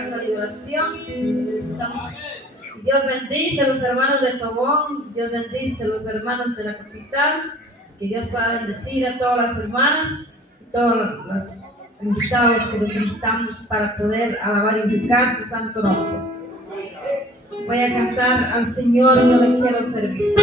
casa de oración. Dios bendice a los hermanos de Tobón, Dios bendice a los hermanos de la capital, que Dios pueda bendecir a todas las hermanas y todos los invitados que los invitamos para poder alabar y invocar su santo nombre. Voy a cantar al Señor, yo le quiero servir.